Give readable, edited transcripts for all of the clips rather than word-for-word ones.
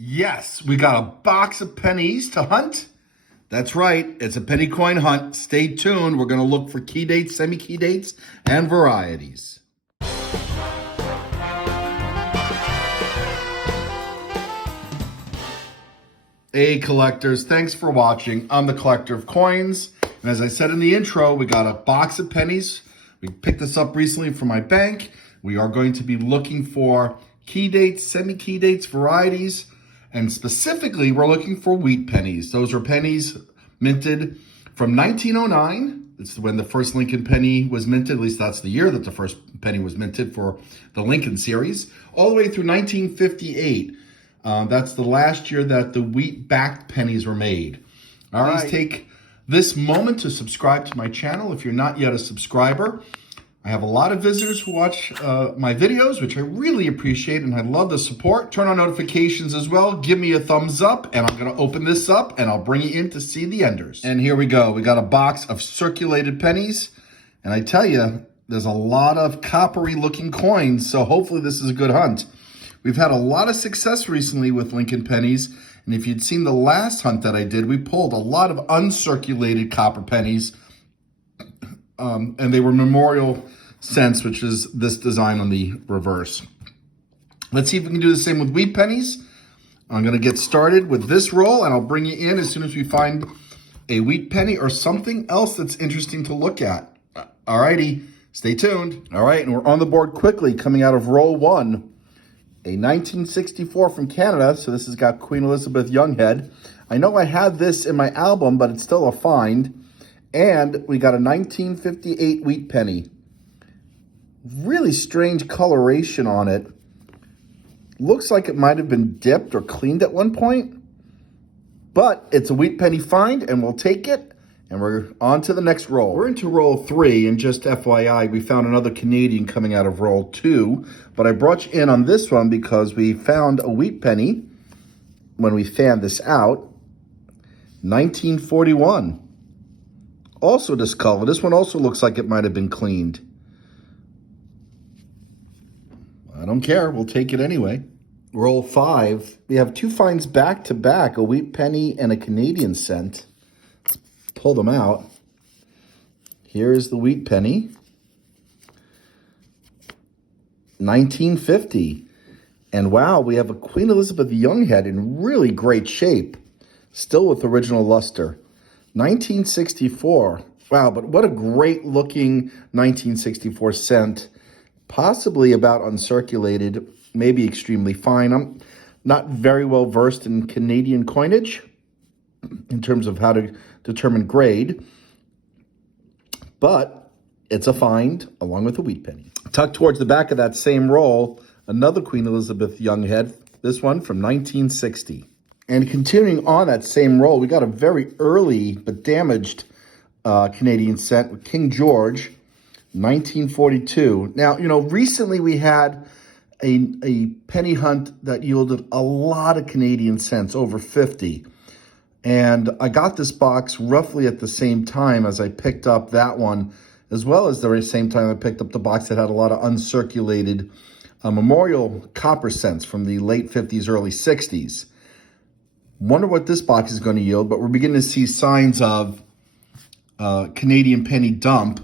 Yes, we got a box of pennies to hunt. That's right, it's a penny coin hunt. Stay tuned. We're going to look for key dates, semi-key dates, and varieties. Hey collectors, thanks for watching. I'm the collector of coins. And as I said in the intro, we got a box of pennies. We picked this up recently from my bank. We are going to be looking for key dates, semi-key dates, varieties, and specifically we're looking for wheat pennies. Those are pennies minted from 1909. It's when the first Lincoln penny was minted. At least that's the year that the first penny was minted for the Lincoln series. All the way through 1958. That's the last year that the wheat-backed pennies were made. All right. Please take this moment to subscribe to my channel if you're not yet a subscriber. I have a lot of visitors who watch my videos, which I really appreciate, and I love the support. Turn on notifications as well. Give me a thumbs up, and I'm going to open this up, and I'll bring you in to see the enders. And here we go. We got a box of circulated pennies, and I tell you, there's a lot of coppery-looking coins, so hopefully this is a good hunt. We've had a lot of success recently with Lincoln pennies, and if you'd seen the last hunt that I did, we pulled a lot of uncirculated copper pennies, and they were memorial cents, which is this design on the reverse. Let's see if we can do the same with wheat pennies. I'm going to get started with this roll, and I'll bring you in as soon as we find a wheat penny or something else that's interesting to look at. All righty, stay tuned. All right, and we're on the board quickly, coming out of roll one. A 1964 from Canada, so this has got Queen Elizabeth Younghead. I know I had this in my album, but it's still a find. And we got a 1958 wheat penny. Really strange coloration on it. Looks like it might have been dipped or cleaned at one point. But it's a wheat penny find, and we'll take it. And we're on to the next roll. We're into roll 3, and just FYI, we found another Canadian coming out of roll 2. But I brought you in on this one because we found a wheat penny when we fanned this out. 1941. Also discolored. This one also looks like it might have been cleaned. I don't care. We'll take it anyway. Roll 5. We have two finds back to back, a wheat penny and a Canadian cent. Pull them out. Here's the wheat penny. 1950. And wow, we have a Queen Elizabeth Younghead in really great shape. Still with original luster. 1964. Wow, but what a great looking 1964 cent. Possibly about uncirculated, maybe extremely fine. I'm not very well versed in Canadian coinage in terms of how to determine grade, but it's a find along with a wheat penny. Tucked towards the back of that same roll, another Queen Elizabeth Younghead, this one from 1960. And continuing on that same roll, we got a very early but damaged Canadian cent with King George, 1942. Now, you know, recently we had a penny hunt that yielded a lot of Canadian cents, over 50. And I got this box roughly at the same time as I picked up that one, as well as the same time I picked up the box that had a lot of uncirculated memorial copper cents from the late 50s, early 60s. Wonder what this box is going to yield, but we're beginning to see signs of Canadian penny dump.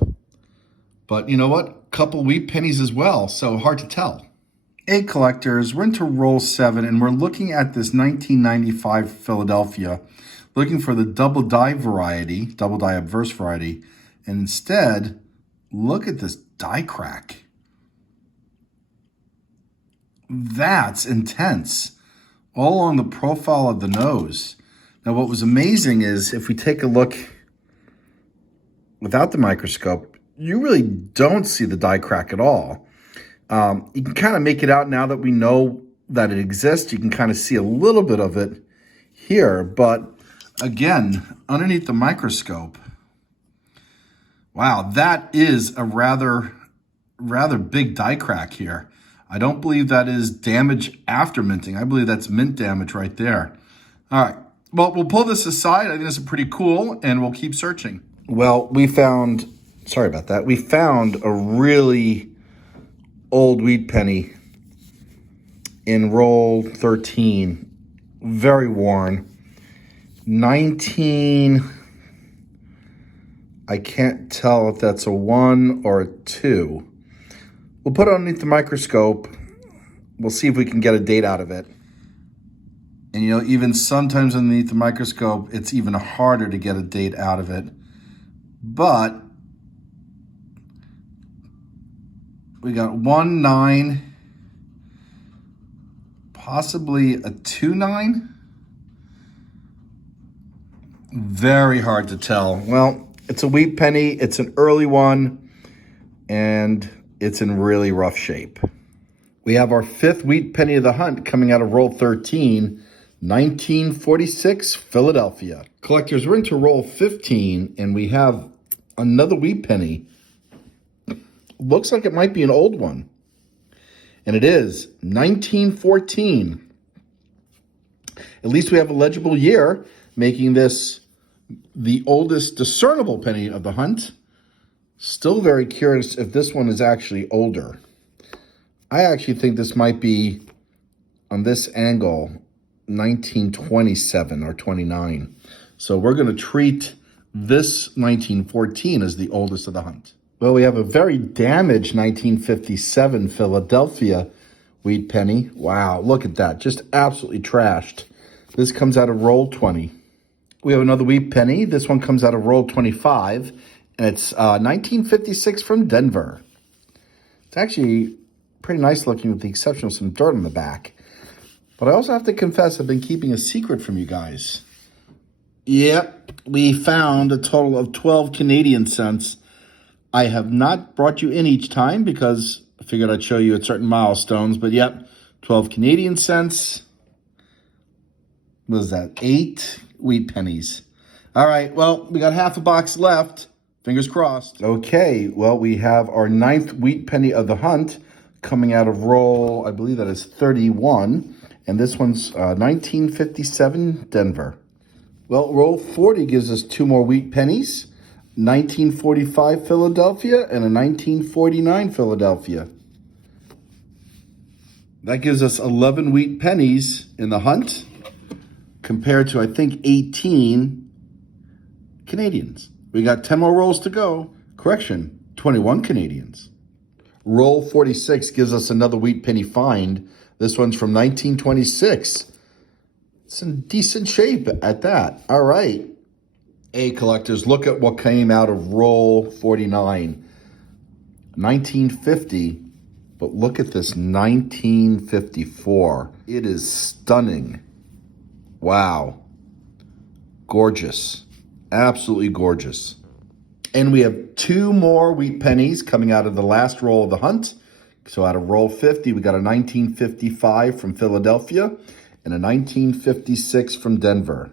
But you know what? Couple wheat pennies as well, so hard to tell. Hey collectors, we're into roll 7, and we're looking at this 1995 Philadelphia, looking for the double die variety, double die obverse variety, and instead, look at this die crack. That's intense, all along the profile of the nose. Now what was amazing is, if we take a look without the microscope, you really don't see the die crack at all. You can kind of make it out now that we know that it exists. You can kind of see a little bit of it here, but again, underneath the microscope, wow, that is a rather big die crack here. I don't believe that is damage after minting. I believe that's mint damage right there. All right, well, we'll pull this aside. I think this is pretty cool, and we'll keep searching. Well, we found, sorry about that, we found a really old wheat penny in roll 13. very worn. 19, I can't tell if that's a 1 or a 2. We'll put it underneath the microscope. We'll see if we can get a date out of it. And you know, even sometimes underneath the microscope, it's even harder to get a date out of it. But we got 1-9, possibly a 2-9. Very hard to tell. Well, it's a wheat penny. It's an early one, and it's in really rough shape. We have our 5th wheat penny of the hunt coming out of roll 13, 1946, Philadelphia. Collectors, we're into roll 15, and we have another wheat penny. Looks like it might be an old one. And it is 1914. At least we have a legible year, making this the oldest discernible penny of the hunt. Still very curious if this one is actually older. I actually think this might be, on this angle, 1927 or 29. So we're going to treat this 1914 as the oldest of the hunt. Well, we have a very damaged 1957 Philadelphia wheat penny. Wow, look at that. Just absolutely trashed. This comes out of roll 20. We have another wheat penny. This one comes out of roll 25, and it's 1956 from Denver. It's actually pretty nice looking with the exception of some dirt on the back. But I also have to confess I've been keeping a secret from you guys. Yep, we found a total of 12 Canadian cents. I have not brought you in each time because I figured I'd show you at certain milestones. But yep, 12 Canadian cents. What is that? 8 wheat pennies. All right, well, we got half a box left. Fingers crossed. Okay, well, we have our 9th wheat penny of the hunt coming out of roll, I believe that is 31. And this one's 1957 Denver. Well, roll 40 gives us 2 more wheat pennies. 1945 Philadelphia and a 1949 Philadelphia. That gives us 11 wheat pennies in the hunt compared to, I think, 18 Canadians. We got 10 more rolls to go. Correction, 21 Canadians. Roll 46 gives us another wheat penny find. This one's from 1926. It's in decent shape at that. All right. Hey, collectors, look at what came out of roll 49. 1950, but look at this 1954. It is stunning. Wow. Gorgeous. Absolutely gorgeous. And we have 2 more wheat pennies coming out of the last roll of the hunt. So out of roll 50, we got a 1955 from Philadelphia and a 1956 from Denver.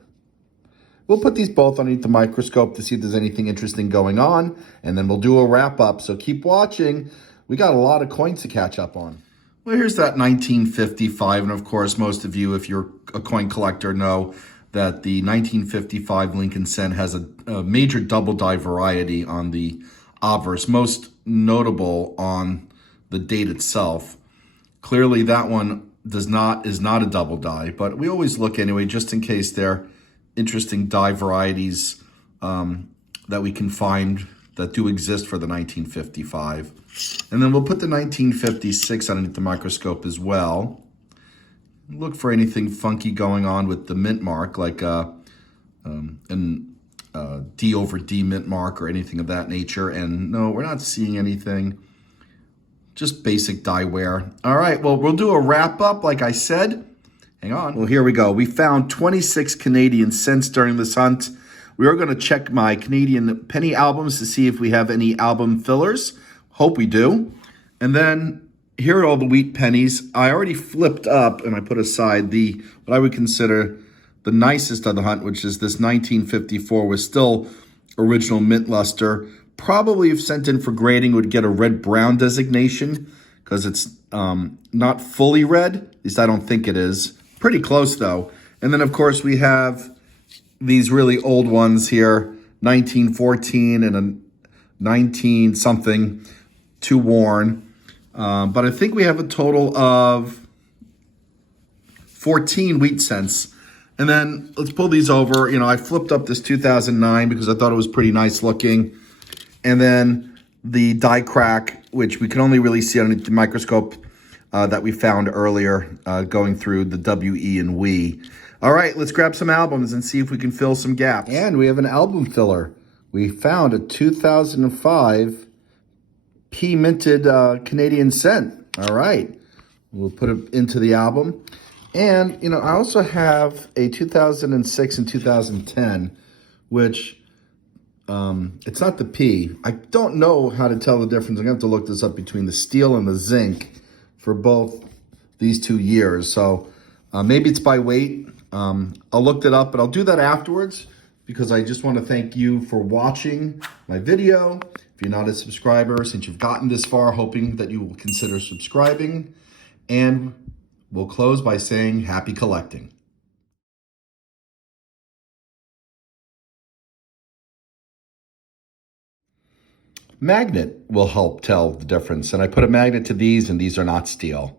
We'll put these both underneath the microscope to see if there's anything interesting going on, and then we'll do a wrap-up. So keep watching. We got a lot of coins to catch up on. Well, here's that 1955, and of course, most of you, if you're a coin collector, know that the 1955 Lincoln cent has a major double die variety on the obverse, most notable on the date itself. Clearly, that one is not a double die, but we always look anyway, just in case they're interesting die varieties that we can find that do exist for the 1955. And then we'll put the 1956 underneath the microscope as well. Look for anything funky going on with the mint mark, like an D over D mint mark or anything of that nature. And no, we're not seeing anything. Just basic die wear. All right, well, we'll do a wrap up, like I said. Hang on. Well, here we go. We found 26 Canadian cents during this hunt. We are going to check my Canadian penny albums to see if we have any album fillers. Hope we do. And then here are all the wheat pennies. I already flipped up and I put aside what I would consider the nicest of the hunt, which is this 1954 with still original mint luster. Probably if sent in for grading would get a red-brown designation because it's not fully red. At least I don't think it is. Pretty close, though. And then, of course, we have these really old ones here, 1914 and a 19-something, too worn. But I think we have a total of 14 wheat cents And then let's pull these over. You know, I flipped up this 2009 because I thought it was pretty nice looking. And then the die crack, which we can only really see underneath the microscope that we found earlier going through the W, E, and we. All right, let's grab some albums and see if we can fill some gaps. And we have an album filler. We found a 2005 P minted Canadian cent. All right, we'll put it into the album. And, you know, I also have a 2006 and 2010, which it's not the P. I don't know how to tell the difference. I'm going to have to look this up between the steel and the zinc for both these 2 years. So maybe it's by weight. I'll look it up, but I'll do that afterwards because I just want to thank you for watching my video. If you're not a subscriber, since you've gotten this far, hoping that you will consider subscribing. And we'll close by saying happy collecting. Magnet will help tell the difference. And I put a magnet to these, and these are not steel.